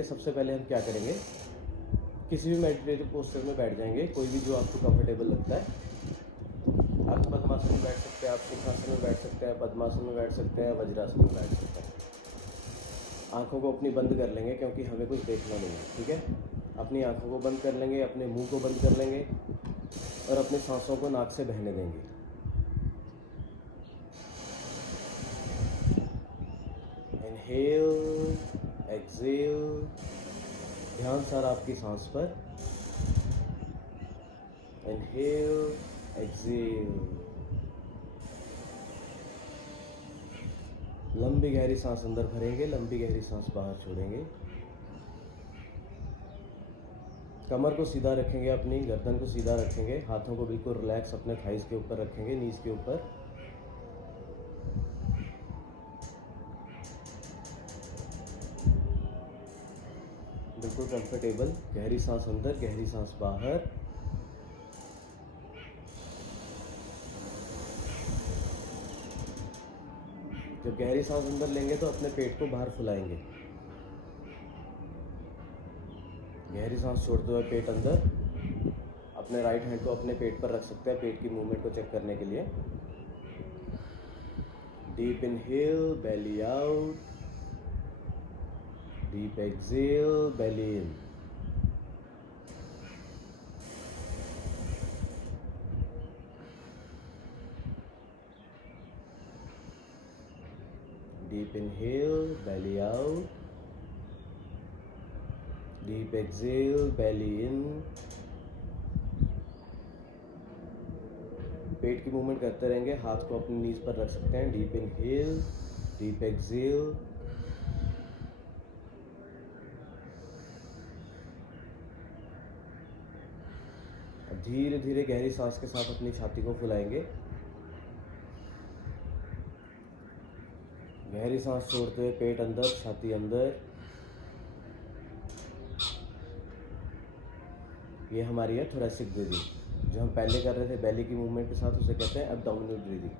लिए सबसे पहले हम क्या करेंगे, किसी भी मेडिटेटिव पोस्टर में बैठ जाएंगे, कोई भी जो आपको कंफर्टेबल लगता है। आप पद्मासन में बैठ सकते हैं, आप सिंहासन में बैठ सकते हैं, पद्मासन में बैठ सकते हैं, वज्रासन में बैठ सकते हैं। आँखों को अपनी बंद कर लेंगे क्योंकि हमें कुछ देखना नहीं है, ठीक है। अपनी आँखों को बंद कर लेंगे, अपने मुंह को बंद कर लेंगे और अपनी सांसों को नाक से बहने देंगे। इनहेल, एक्सेल, ध्यान सारा आपकी सांस पर। इनहेल, एक्सेल, लंबी गहरी सांस अंदर भरेंगे, लंबी गहरी सांस बाहर छोड़ेंगे। कमर को सीधा रखेंगे, अपनी गर्दन को सीधा रखेंगे, हाथों को बिल्कुल रिलैक्स अपने थाइस के ऊपर रखेंगे, नीज के ऊपर। बिल्कुल कंफर्टेबल। गहरी सांस अंदर, गहरी सांस बाहर। जब गहरी सांस अंदर लेंगे तो अपने पेट को बाहर फुलाएंगे। गहरी सांस छोड़ते हुए पेट अंदर। अपने राइट हैंड को अपने पेट पर रख सकते हैं पेट की मूवमेंट को चेक करने के लिए। Deep inhale, belly out. Deep exhale, belly in. Deep inhale, belly out. Deep exhale, belly in. पेट की मूवमेंट करते रहेंगे, हाथ को अपनी नीज पर रख सकते हैं। Deep inhale, deep exhale. धीरे धीरे गहरी सांस के साथ अपनी छाती को फुलाएंगे। गहरी सांस छोड़ते हुए पेट अंदर, छाती अंदर। ये हमारी है थोरैसिक ब्रीदिंग। जो हम पहले कर रहे थे बेली की मूवमेंट के साथ, उसे कहते हैं एब्डोमिनल ब्रीदिंग।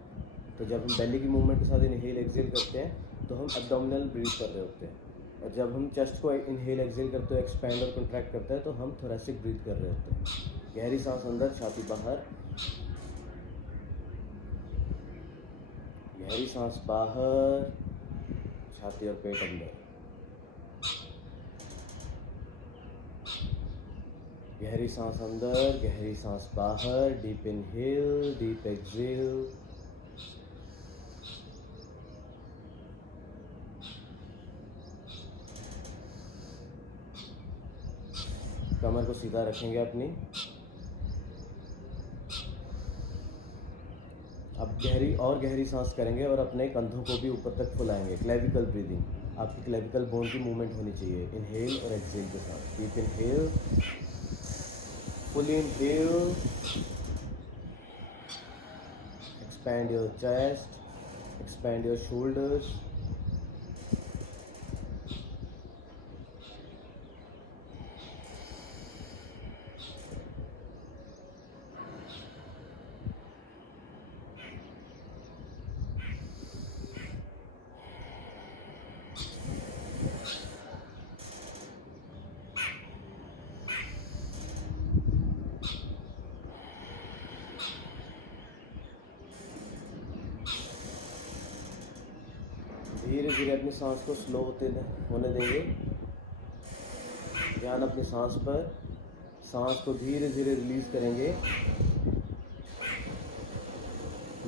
तो जब हम बेली की मूवमेंट के साथ इनहेल एक्सेल करते हैं तो हम एब्डोमिनल ब्रीथ कर रहे होते हैं, और जब हम चेस्ट को इनहेल एक्सेल करते हुए एक्सपैंड और कंट्रैक्ट करते हैं तो हम थोरैसिक ब्रीथ कर रहे होते हैं। गहरी सांस अंदर, छाती बाहर। गहरी सांस बाहर, छाती और पेट अंदर। गहरी सांस अंदर, गहरी सांस बाहर। Deep inhale, deep exhale. कमर को सीधा रखेंगे अपनी। अब गहरी सांस करेंगे और अपने कंधों को भी ऊपर तक फुलाएंगे। Clavicle breathing. आपकी क्लेविकल बोन की मूवमेंट होनी चाहिए इनहेल और एक्सेल के साथ। Deep inhale, fully inhale, expand your chest, expand your shoulders. धीरे धीरे अपनी सांस को स्लो होने देंगे। ध्यान अपनी सांस पर। सांस को धीरे धीरे रिलीज करेंगे।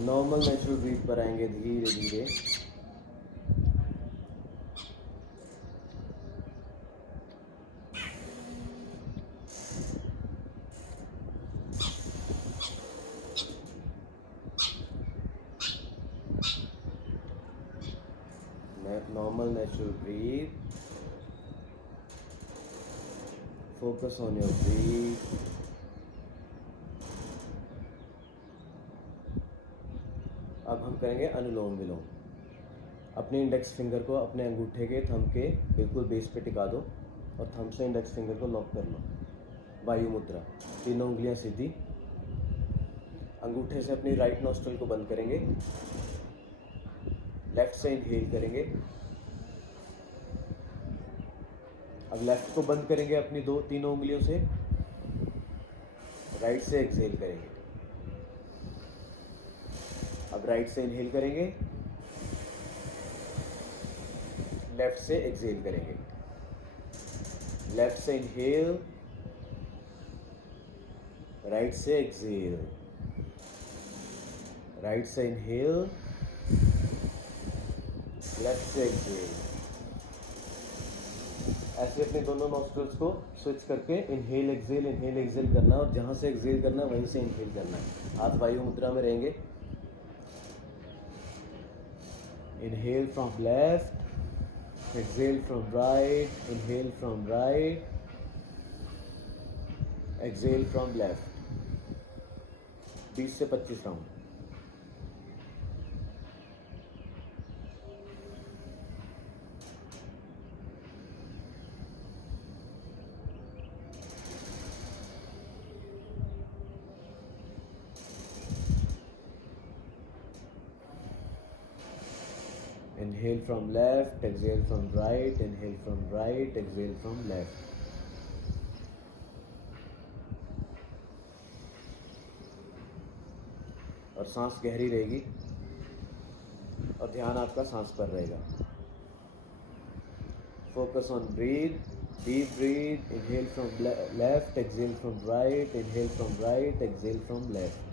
नॉर्मल नेचुरल ब्रीथ पर आएंगे धीरे धीरे। Normal natural breathe. Focus on your breath. अब हम करेंगे अनुलोम विलोम। अपने इंडेक्स फिंगर को अपने अंगूठे के थंब के बिल्कुल बेस पे टिका दो और थंब से इंडेक्स फिंगर को लॉक कर लो। वायु मुद्रा। तीनों उंगलियां सीधी। अंगूठे से अपनी राइट नॉस्ट्रल को बंद करेंगे। लेफ्ट से इनहेल करेंगे। अब लेफ्ट को बंद करेंगे अपनी तीनों उंगलियों से, राइट से एक्सहेल करेंगे। अब राइट से इनहेल करेंगे, लेफ्ट से एक्सहेल करेंगे। लेफ्ट से इनहेल, राइट से एक्सहेल, राइट से इनहेल, लेफ्ट से एक्सहेल। ऐसे अपने दोनों नॉस्ट्रल्स को स्विच करके इनहेल एक्सहेल करना है, और जहाँ से एक्सहेल करना है वहीं से इनहेल करना है। हाथ वायु मुद्रा में रहेंगे। Inhale from left, exhale from right, inhale from right, exhale from left। 20 से 25 round. Inhale from left, exhale from right, inhale from right, exhale from left। और सांस गहरी रहेगी और ध्यान आपका सांस पर रहेगा। Focus on breath, deep breath. Inhale from left, exhale from right, inhale from right, exhale from left.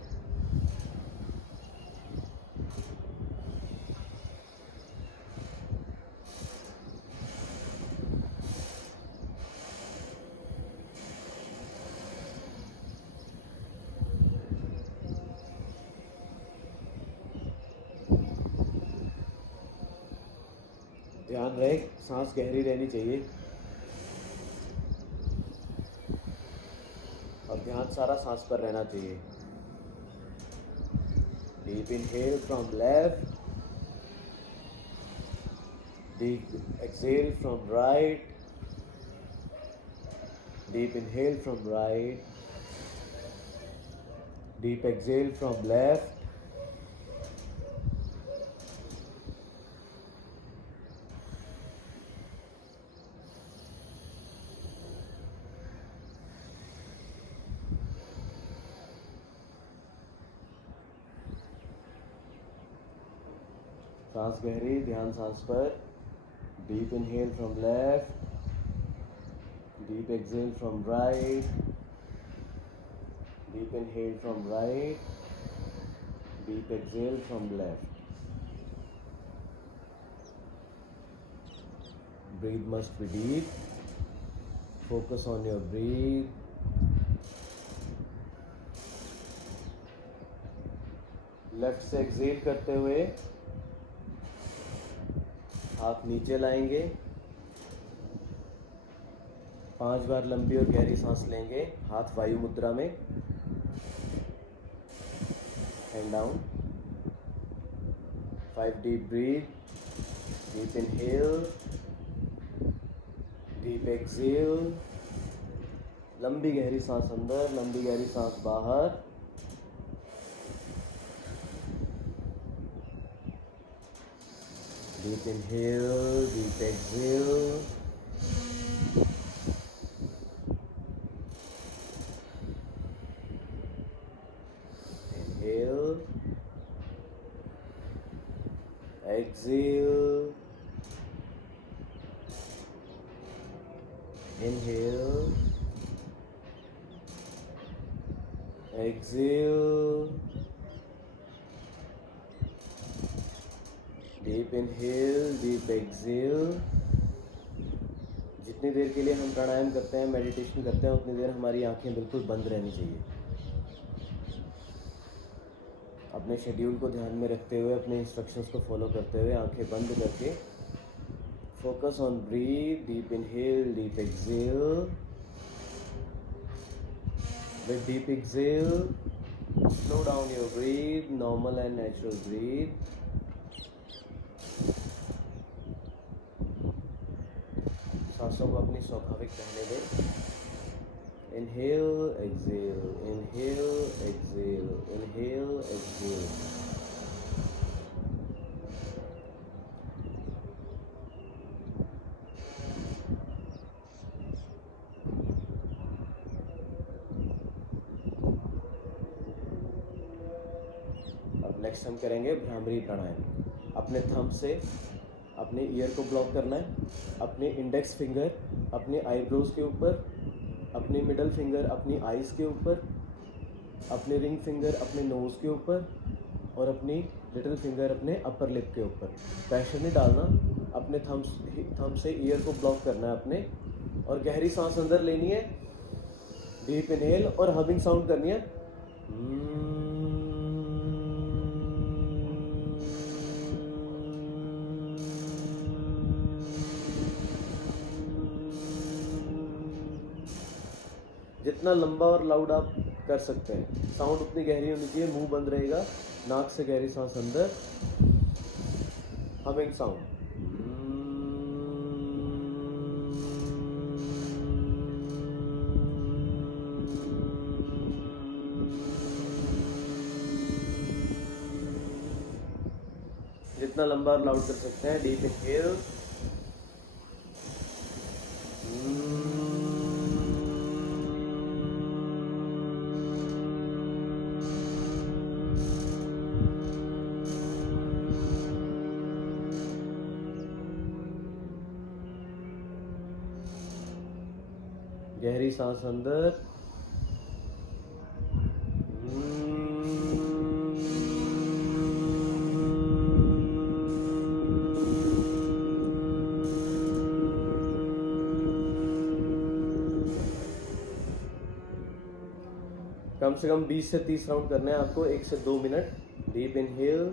ध्यान रहे, सांस गहरी रहनी चाहिए और ध्यान सारा सांस पर रहना चाहिए। Deep inhale from left, deep exhale from right, deep inhale from right, deep exhale from left. सांस गहरी, ध्यान सांस पर। Deep inhale from left, deep exhale from right, deep inhale from right, deep exhale from left. Breathe must be deep. Focus on your breathe. Left से exhale करते हुए हाथ नीचे लाएंगे। 5 बार लंबी और गहरी सांस लेंगे, हाथ वायु मुद्रा में, hand down. 5 deep breath, deep inhale, deep exhale. लंबी गहरी सांस अंदर, लंबी गहरी सांस बाहर। Deep inhale, deep exhale. Inhale, exhale. Inhale, exhale. Deep inhale, deep exhale. जितनी देर के लिए हम प्राणायाम करते हैं, मेडिटेशन करते हैं, उतनी देर हमारी आंखें बिल्कुल बंद रहनी चाहिए। अपने शेड्यूल को ध्यान में रखते हुए, अपने इंस्ट्रक्शंस को फॉलो करते हुए आंखें बंद करके focus on breath, deep inhale, deep exhale. With deep exhale, slow down your breath, normal and natural breath. सांसों को अपनी स्वाभाविक रहने दें। Inhale, exhale, inhale, exhale, inhale, exhale. Next हम करेंगे भ्रामरी प्राणायाम। अपने थंब से अपने ईयर को ब्लॉक करना है, अपने इंडेक्स फिंगर अपने आईब्रोज के ऊपर, अपने मिडल फिंगर अपनी आईज के ऊपर, अपने रिंग फिंगर अपने नोज़ के ऊपर और अपनी लिटिल फिंगर अपने अपर लिप के ऊपर। प्रेशर नहीं डालना, अपने थंब से ईयर को ब्लॉक करना है अपने, और गहरी सांस अंदर लेनी है, डीप इनहेल और हमिंग साउंड करनी है। जितना लंबा और लाउड आप कर सकते हैं, साउंड उतनी गहरी होनी चाहिए, मुंह बंद रहेगा, नाक से गहरी सांस अंदर, हमिंग साउंड। जितना लंबा और लाउड कर सकते हैं। डीप इनहेल, गहरी सांस अंदर, कम से कम 20 से 30 राउंड करना है आपको, 1 से 2 मिनट। डीप इनहेल,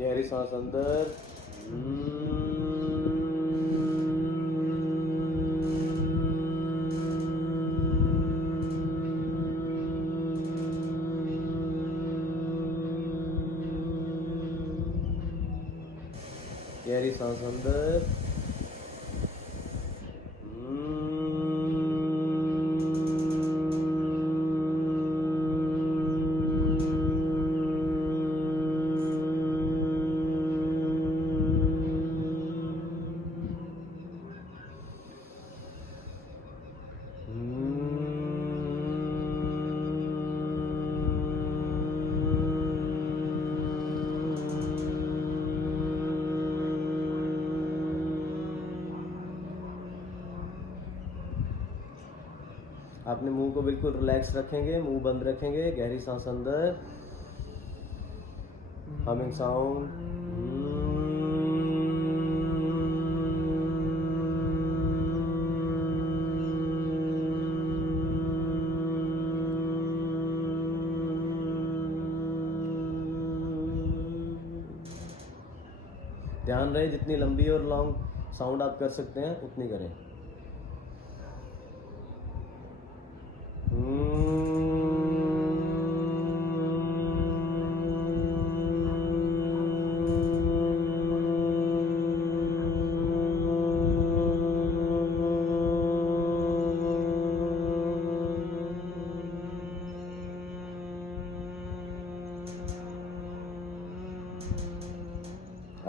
गहरी सांस अंदर, गहरी सांस अंदर, अपने मुंह को बिल्कुल रिलैक्स रखेंगे, मुंह बंद रखेंगे, गहरी सांस अंदर, हमिंग साउंड। ध्यान रहे जितनी लंबी और लॉन्ग साउंड आप कर सकते हैं उतनी करें।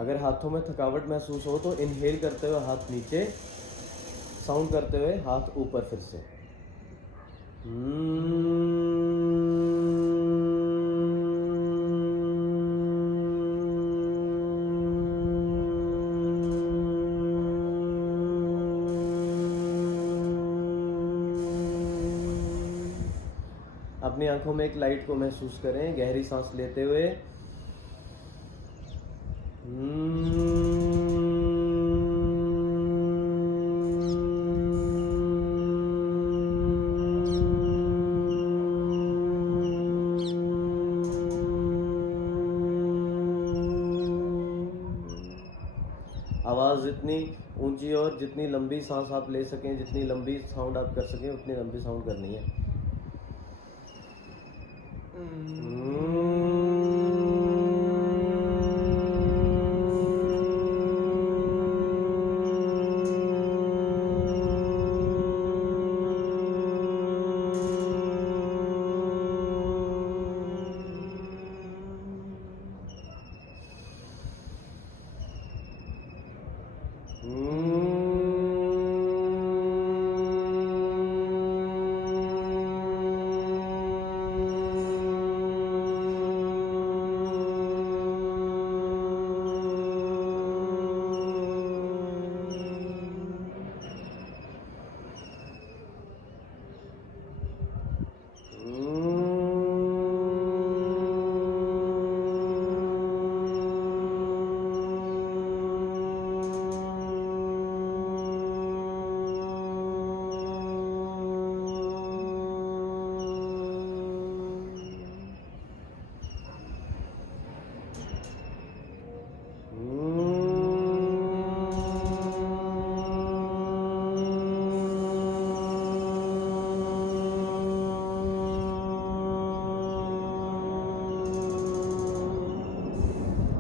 अगर हाथों में थकावट महसूस हो तो इनहेल करते हुए हाथ नीचे, साउंड करते हुए हाथ ऊपर फिर से। अपनी आंखों में एक लाइट को महसूस करें, गहरी सांस लेते हुए। आवाज़ जितनी ऊंची और जितनी लंबी सांस आप ले सकें, जितनी लंबी साउंड आप कर सकें उतनी लंबी साउंड करनी है।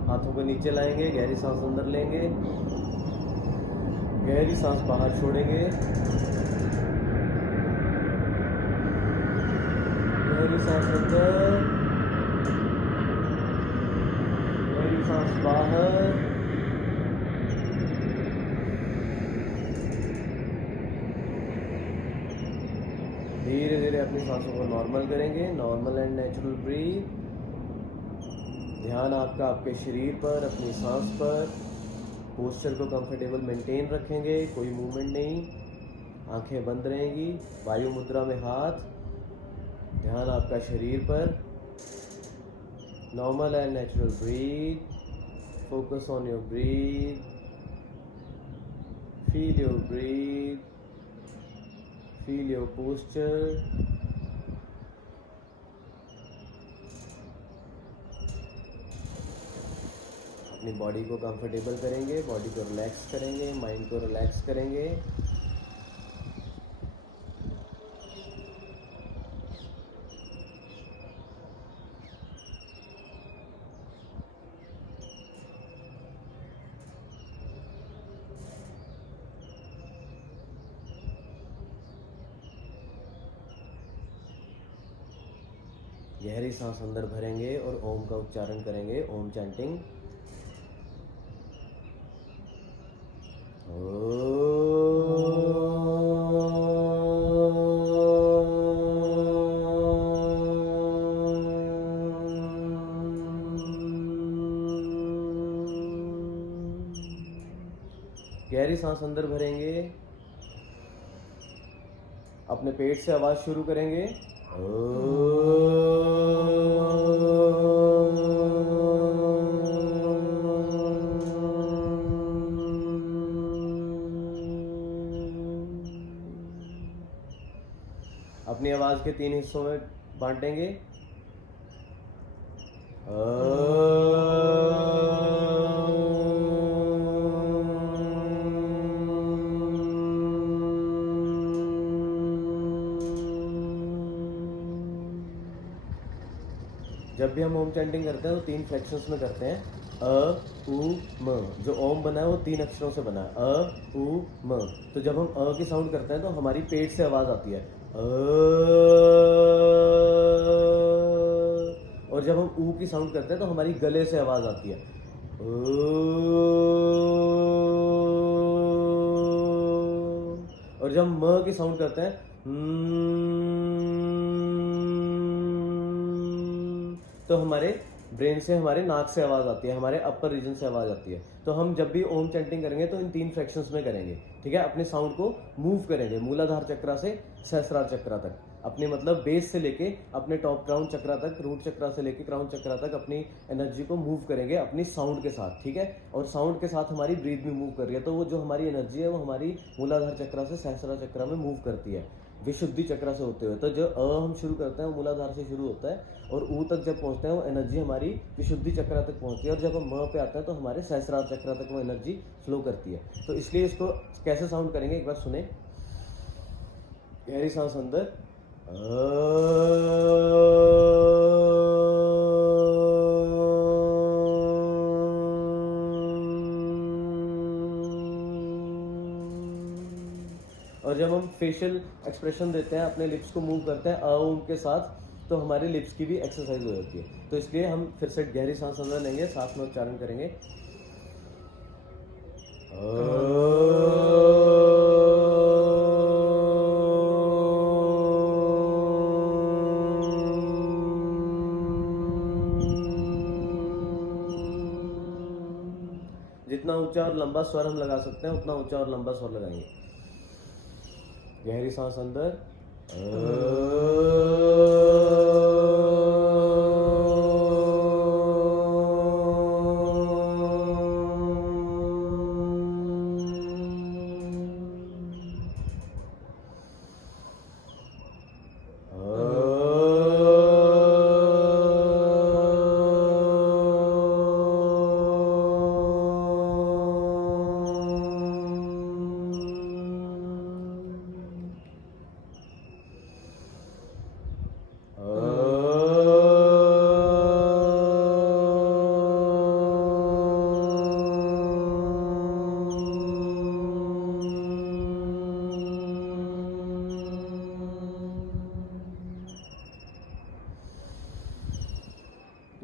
हाथों को नीचे लाएंगे, गहरी सांस अंदर लेंगे, गहरी सांस बाहर छोड़ेंगे, गहरी सांस अंदर, गहरी सांस बाहर। धीरे धीरे अपनी सांसों को नॉर्मल करेंगे, नॉर्मल एंड नेचुरल ब्रीथ। ध्यान आपका आपके शरीर पर, अपनी सांस पर। पोस्चर को कंफर्टेबल मेंटेन रखेंगे, कोई मूवमेंट नहीं, आंखें बंद रहेंगी, वायु मुद्रा में हाथ। ध्यान आपका शरीर पर। Normal and natural breath. Focus on your breath, feel your breath, feel your posture. अपनी बॉडी को कंफर्टेबल करेंगे, बॉडी को रिलैक्स करेंगे, माइंड को रिलैक्स करेंगे। गहरी सांस अंदर भरेंगे और ओम का उच्चारण करेंगे, ओम चैंटिंग। गहरी सांस अंदर भरेंगे, अपने पेट से आवाज शुरू करेंगे। अपनी आवाज के 3 हिस्सों में बांटेंगे। जब भी हम ओम चैंटिंग करते हैं तो 3 फ्रैक्शंस में करते हैं। अ, उ, म। जो ओम बना है वो 3 अक्षरों से बना है, अ, उ, म। तो जब हम अ की साउंड करते हैं तो हमारी पेट से आवाज आती है, अ। और जब हम ऊ की साउंड करते हैं तो हमारी गले से आवाज आती है, और जब म की साउंड करते हैं तो हमारे ब्रेन से, हमारे नाक से आवाज आती है, हमारे अपर रीजन से आवाज आती है। तो हम जब भी ओम चैंटिंग करेंगे तो इन 3 फ्रैक्शंस में करेंगे, ठीक है। अपने साउंड को मूव करेंगे मूलाधार चक्रा से सहस्रार चक्रा तक, अपने मतलब बेस से लेके अपने टॉप क्राउन चक्रा तक, रूट चक्रा से लेके क्राउन चक्रा तक अपनी एनर्जी को मूव करेंगे अपनी साउंड के साथ, ठीक है। और साउंड के साथ हमारी ब्रीथ भी मूव कर रही है, तो वो जो हमारी एनर्जी है वो हमारी मूलाधार चक्रा से सहस्रार चक्रा में मूव करती है, विशुद्धि चक्रा से होते हुए। तो जो अ हम शुरू करते हैं वो मूलाधार से शुरू होता है, और ऊ तक जब पहुंचते हैं वो एनर्जी हमारी विशुद्धि चक्रा तक पहुंचती है, और जब हम म पे आते हैं तो हमारे सहस्रार चक्रा तक वो एनर्जी फ्लो करती है। तो इसलिए इसको कैसे साउंड करेंगे एक बार सुने। गहरी सांस अंदर, और जब हम फेशियल एक्सप्रेशन देते हैं, अपने लिप्स को मूव करते हैं अ ओम के साथ, तो हमारे लिप्स की भी एक्सरसाइज हो जाती है। तो इसलिए हम फिर से गहरी सांस अंदर लेंगे, साथ में उच्चारण करेंगे। जितना ऊंचा और लंबा स्वर हम लगा सकते हैं उतना ऊंचा और लंबा स्वर लगाएंगे। गहरी सांस अंदर,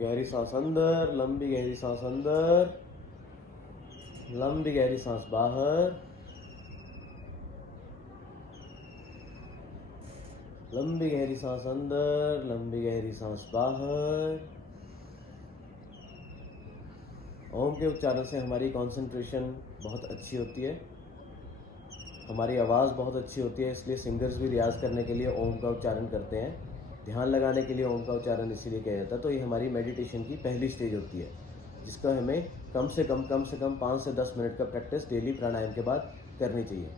गहरी सांस अंदर, लंबी गहरी सांस अंदर, लंबी गहरी सांस बाहर, लंबी गहरी सांस अंदर, लंबी गहरी सांस बाहर। ओम के उच्चारण से हमारी कंसंट्रेशन बहुत अच्छी होती है, हमारी आवाज़ बहुत अच्छी होती है, इसलिए सिंगर्स भी रियाज करने के लिए ओम का उच्चारण करते हैं। ध्यान लगाने के लिए ओम का उच्चारण इसीलिए किया जाता है। तो ये हमारी मेडिटेशन की पहली स्टेज होती है, जिसका हमें कम से कम 5 से 10 मिनट का प्रैक्टिस डेली प्राणायाम के बाद करनी चाहिए।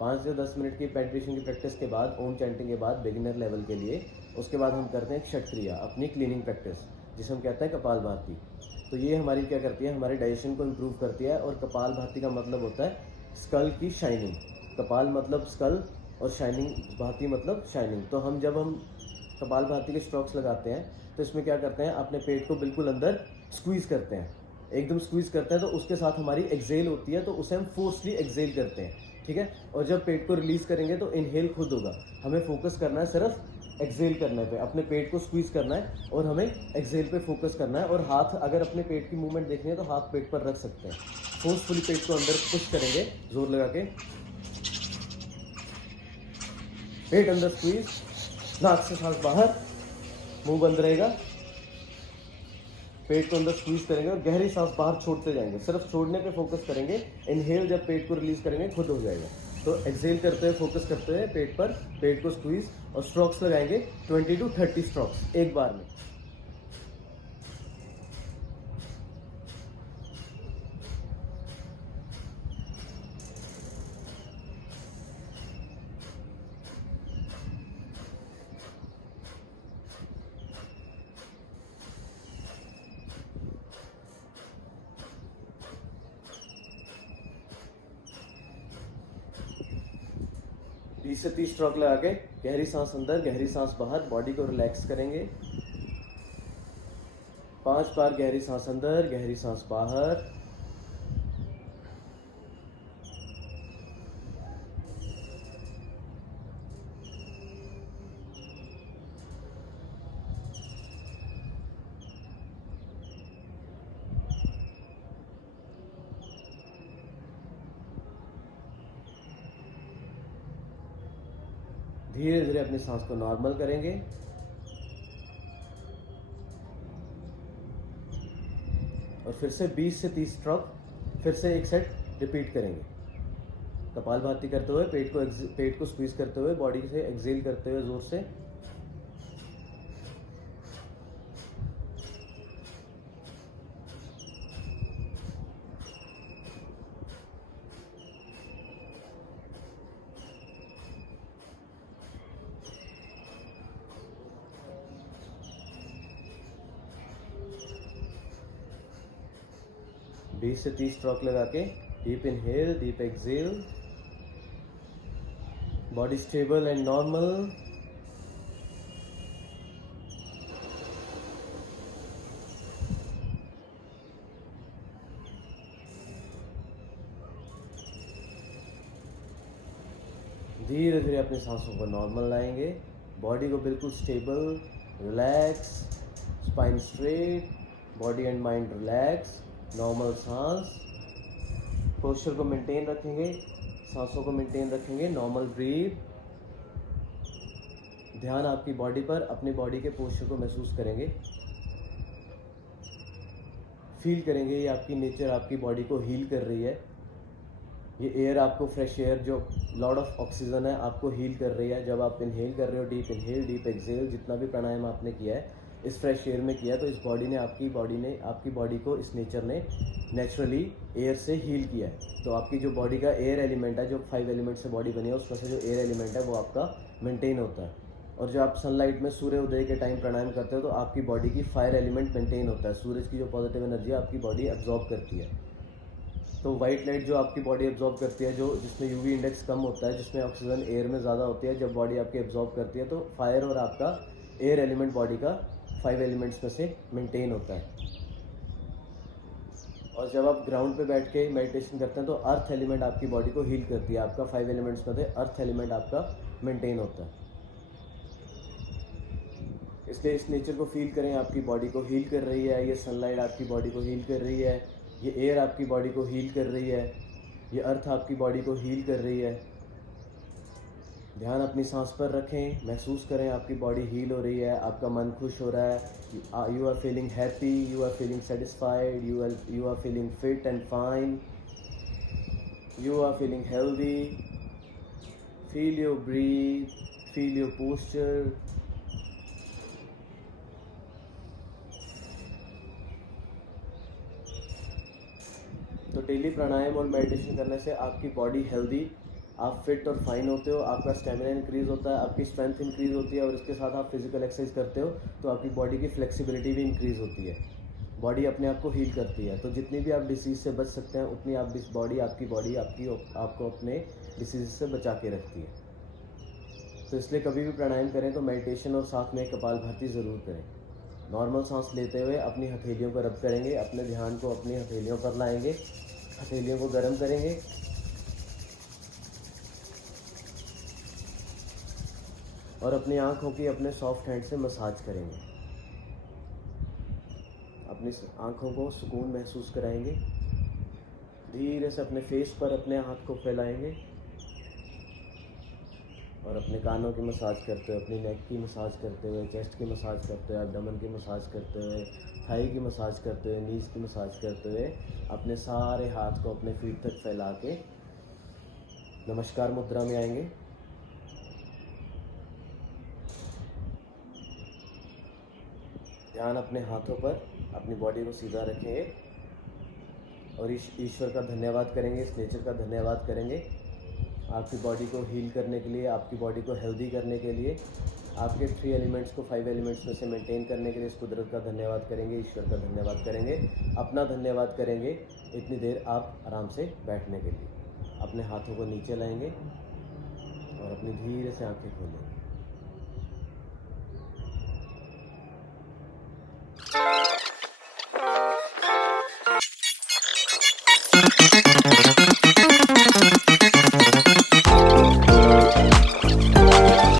5 से 10 मिनट की मेडिटेशन की प्रैक्टिस के बाद, ओम चैंटिंग के बाद बिगिनर लेवल के लिए, उसके बाद हम करते हैं क्षट क्रिया, अपनी क्लीनिंग प्रैक्टिस, जिसे हम कहते हैं कपालभाति। तो ये हमारी क्या करती है, हमारे डाइजेशन को इम्प्रूव करती है। और कपालभाति का मतलब होता है स्कल की शाइनिंग। कपाल मतलब स्कल और शाइनिंग, भाती मतलब शाइनिंग। तो जब हम कपालभाति के स्ट्रोक्स लगाते हैं तो इसमें क्या करते हैं, अपने पेट को बिल्कुल अंदर स्क्वीज़ करते हैं, एकदम स्क्वीज़ करते हैं। तो उसके साथ हमारी एक्सेल होती है, तो उसे हम फोर्सली एक्सेल करते हैं, ठीक है। और जब पेट को रिलीज़ करेंगे तो इनहेल खुद होगा। हमें फोकस करना है सिर्फ एक्सेल करने पे, अपने पेट को स्क्वीज़ करना है और हमें एक्सेल पे फोकस करना है। और हाथ, अगर अपने पेट की मूवमेंट देखनी है तो हाथ पेट पर रख सकते हैं। फोर्सफुली पेट को अंदर पुश करेंगे, जोर लगा के, पेट अंदर स्क्वीज, नाक से सांस बाहर, मुंह बंद रहेगा, पेट को अंदर स्क्वीज करेंगे और गहरी सांस बाहर छोड़ते जाएंगे। सिर्फ छोड़ने पे फोकस करेंगे। इनहेल जब पेट को रिलीज करेंगे खुद हो जाएगा। तो एक्सेल करते हुए फोकस करते हुए पेट पर, पेट को स्क्वीज, और स्ट्रोक्स लगाएंगे 20 to 30 स्ट्रोक्स एक बार में। बीस से 30 स्ट्रोक लगा के गहरी सांस अंदर, गहरी सांस बाहर, बॉडी को रिलैक्स करेंगे। 5 बार गहरी सांस अंदर, गहरी सांस बाहर, धीरे धीरे अपनी सांस को नॉर्मल करेंगे। और फिर से 20 से 30 स्ट्रोक फिर से एक सेट रिपीट करेंगे। कपालभाति करते हुए, पेट को स्क्वीज करते हुए, बॉडी से एक्सेल करते हुए जोर से। बीस से 30 स्ट्रोक लगा के deep inhale, deep exhale, body stable and normal. धीरे धीरे अपनी सांसों को नॉर्मल लाएंगे, बॉडी को बिल्कुल stable, relax, spine straight, body and mind relax, normal सांस। पोस्चर को मेंटेन रखेंगे, सांसों को मेंटेन रखेंगे, नॉर्मल ब्रीथ। ध्यान आपकी बॉडी पर, अपनी बॉडी के पोस्चर को महसूस करेंगे, फील करेंगे ये आपकी नेचर आपकी बॉडी को हील कर रही है। ये एयर आपको, फ्रेश एयर जो लॉट ऑफ ऑक्सीजन है, आपको हील कर रही है। जब आप इनहेल कर रहे हो, डीप इनहेल, डीप एक्सेल, जितना भी प्राणायाम आपने किया है इस फ्रेश एयर में किया, तो इस बॉडी ने, आपकी बॉडी को इस नेचर ने नेचुरली एयर से हील किया है। तो आपकी जो बॉडी का एयर एलिमेंट है, जो 5 एलिमेंट से बॉडी बनी है, उसमें से जो एयर एलिमेंट है वो आपका मेंटेन होता है। और जो आप सनलाइट में सूर्य उदय के टाइम प्राणायाम करते हो तो आपकी बॉडी की फायर एलिमेंट मेंटेन होता है। सूरज की जो पॉजिटिव एनर्जी है आपकी बॉडी एब्जॉर्ब करती है। तो वाइट लाइट जो आपकी बॉडी एब्जॉर्ब करती है, जो जिसमें यूवी इंडेक्स कम होता है, जिसमें ऑक्सीजन एयर में ज़्यादा होती है, जब बॉडी आपकी एब्जॉर्ब करती है तो फायर और आपका एयर एलिमेंट बॉडी का 5 एलिमेंट्स में से मेंटेन होता है। और जब आप ग्राउंड पे बैठ के मेडिटेशन करते हैं तो अर्थ एलिमेंट आपकी बॉडी को हील करती है। आपका 5 एलिमेंट्स में से अर्थ एलिमेंट आपका मेंटेन होता है। इसलिए इस नेचर को फील करें, आपकी बॉडी को हील कर रही है। ये सनलाइट आपकी बॉडी को हील कर रही है, ये एयर आपकी बॉडी को हील कर रही है, ये अर्थ आपकी बॉडी को हील कर रही है। ध्यान अपनी सांस पर रखें, महसूस करें आपकी बॉडी हील हो रही है, आपका मन खुश हो रहा है, you are feeling happy, you are feeling satisfied, you are feeling fit and fine, you are feeling healthy. Feel your breath, feel your posture. तो डेली प्राणायाम और मेडिटेशन करने से आपकी बॉडी हेल्दी, आप फिट और फाइन होते हो, आपका स्टेमिना इंक्रीज़ होता है, आपकी स्ट्रेंथ इंक्रीज़ होती है, और इसके साथ आप फिजिकल एक्सरसाइज करते हो तो आपकी बॉडी की फ्लेक्सिबिलिटी भी इंक्रीज़ होती है। बॉडी अपने आप को हील करती है। तो जितनी भी आप डिसीज़ से बच सकते हैं उतनी आप बॉडी आपको अपने डिसीज़ से बचा के रखती है। तो इसलिए कभी भी प्राणायाम करें तो मेडिटेशन और साथ में कपालभाति ज़रूर करें। नॉर्मल सांस लेते हुए अपनी हथेलियों को रब करेंगे, अपने ध्यान को अपनी हथेलियों पर लाएंगे, हथेलियों को गर्म करेंगे, और अपनी आँखों की अपने सॉफ्ट हैंड से मसाज करेंगे। अपनी आँखों को सुकून महसूस कराएंगे। धीरे से अपने फेस पर अपने हाथ को फैलाएंगे और अपने कानों की मसाज करते हुए, अपनी नेक की मसाज करते हुए, चेस्ट की मसाज करते हुए, एब्डोमेन की मसाज करते हुए, थाई की मसाज करते हुए, नीज की मसाज करते हुए अपने सारे हाथ को अपने फीट तक फैला के नमस्कार मुद्रा में आएंगे। ध्यान अपने हाथों पर, अपनी बॉडी को सीधा रखेंगे और ईश्वर का धन्यवाद करेंगे, इस नेचर का धन्यवाद करेंगे आपकी बॉडी को हील करने के लिए, आपकी बॉडी को हेल्दी करने के लिए, आपके 3 एलिमेंट्स को 5 एलिमेंट्स में से मेंटेन करने के लिए इस कुदरत का धन्यवाद करेंगे, ईश्वर का धन्यवाद करेंगे, अपना धन्यवाद करेंगे। इतनी देर आप आराम से बैठने के लिए अपने हाथों को नीचे लाएंगे और अपनी धीरे से आंखें खोलेंगे।